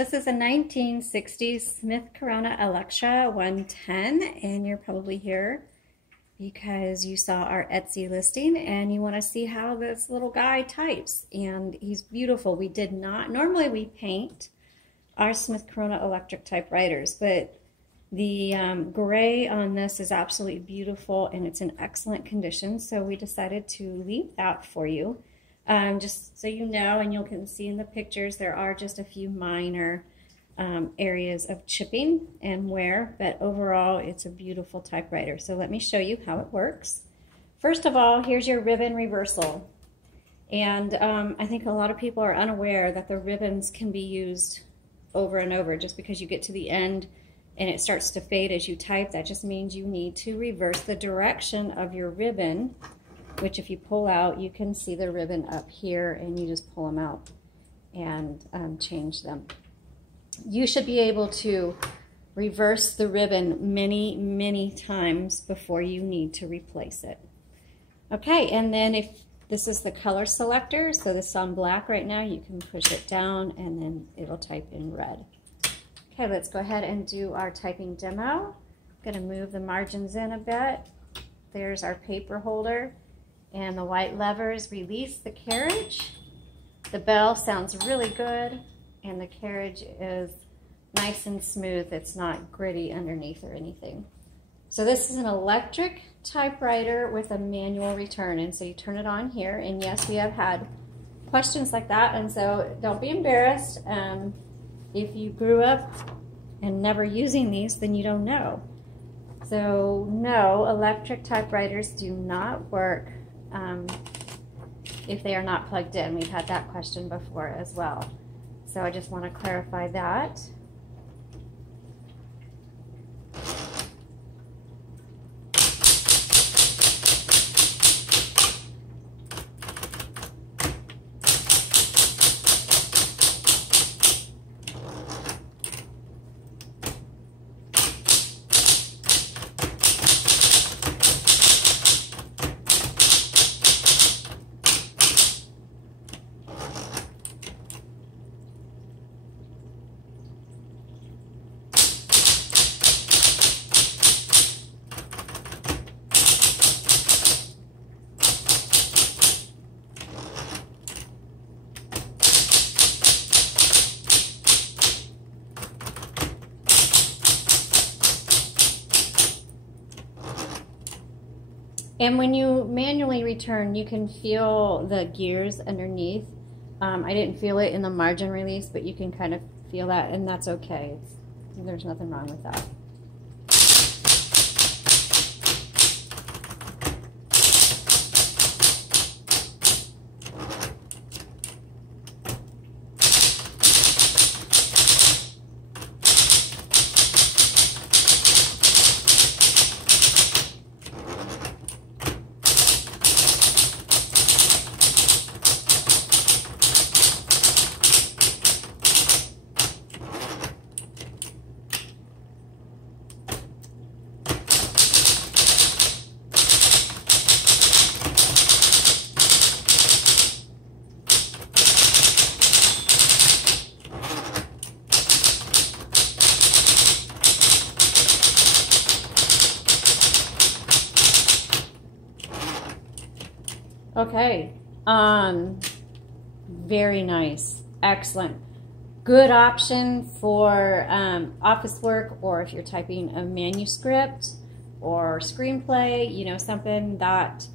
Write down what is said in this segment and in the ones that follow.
this is a 1960s Smith Corona Electra 110, and you're probably here because you saw our Etsy listing and you want to see how this little guy types, and he's beautiful. We did not, normally we paint our Smith Corona electric typewriters, but the gray on this is absolutely beautiful and it's in excellent condition, so we decided to leave that for you. Just so you know, and you can see in the pictures, there are just a few minor areas of chipping and wear, but overall it's a beautiful typewriter. So let me show you how it works. First of all, here's your ribbon reversal. And I think a lot of people are unaware that the ribbons can be used over and over. Just because you get to the end and it starts to fade as you type, that just means you need to reverse the direction of your ribbon, which if you pull out, you can see the ribbon up here, and you just pull them out and change them. You should be able to reverse the ribbon many, many times before you need to replace it. Okay, and then if this is the color selector, so this is on black right now, you can push it down and then it'll type in red. Okay, let's go ahead and do our typing demo. I'm gonna move the margins in a bit. There's our paper holder, and the white levers release the carriage. The bell sounds really good, and the carriage is nice and smooth. It's not gritty underneath or anything. So this is an electric typewriter with a manual return, and so you turn it on here, and yes, we have had questions like that, and so don't be embarrassed. If you grew up and never using these, then you don't know. So no, electric typewriters do not work if they are not plugged in. We've had that question before as well. So I just want to clarify that. And when you manually return, you can feel the gears underneath. I didn't feel it in the margin release, but you can kind of feel that, and that's okay. There's nothing wrong with that. Okay, very nice, excellent. Good option for office work, or if you're typing a manuscript or screenplay, you know, something that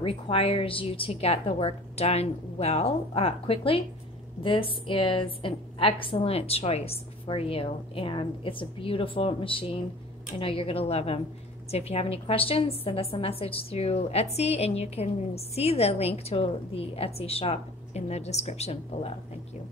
requires you to get the work done well, quickly. This is an excellent choice for you, and it's a beautiful machine. I know you're gonna love them. So if you have any questions, send us a message through Etsy, and you can see the link to the Etsy shop in the description below. Thank you.